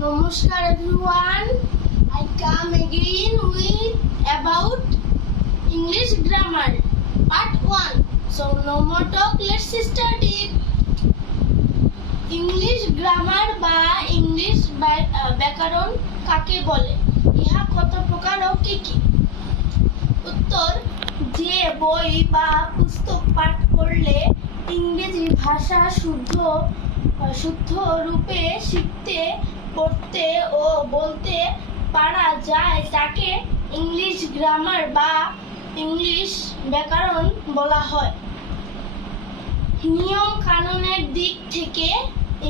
Namaskar everyone. I come again with about English grammar part 1. So no more talk, let's start it. English grammar বা English ব্যাকরণ কাকে বলে? ইহা কত প্রকার ও কি কি? উত্তর, যে বই বা পুস্তক পাঠ করলে ইংরেজি ভাষা শুদ্ধ রূপে শিখতে, পড়তে ও বলতে পারা যায় তাকে ইংলিশ গ্রামার বা ইংলিশ ব্যাকরণ বলা হয়। নিয়ম কানুনের দিক থেকে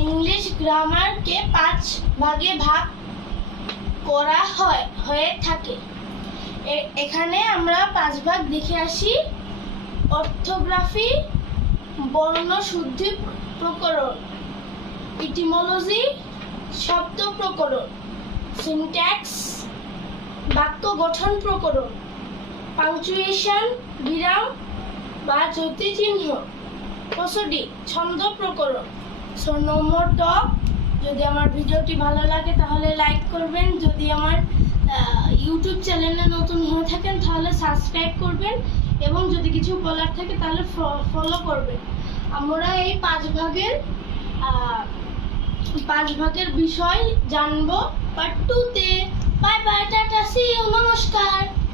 ইংলিশ গ্রামারকে 5 ভাগে ভাগ করা হয়ে থাকে। এখানে আমরা 5 ভাগ দেখে আসি। অর্থোগ্রাফি, বর্ণশুদ্ধি প্রকরণ, ইটিমোলজি, শব্দ প্রকরণ, সিনট্যাক্স, বাক্য গঠন প্রকরণ, পাংচুয়েশন, বিরাম বা জ্যোতিচিহ্ন, প্রসোডি, ছন্দ প্রকরণ। সো নো মোর টক। যদি আমার ভিডিওটি ভালো লাগে তাহলে লাইক করবেন। যদি আমার ইউটিউব চ্যানেলে নতুন হয়ে থাকেন তাহলে সাবস্ক্রাইব করবেন এবং যদি কিছু বলার থাকে তাহলে ফলো করবেন। আমরা এই 5 ভাগের বিষয় জানবো পার্ট 2 তে। Bye bye, ta-ta, see you, নমস্কার।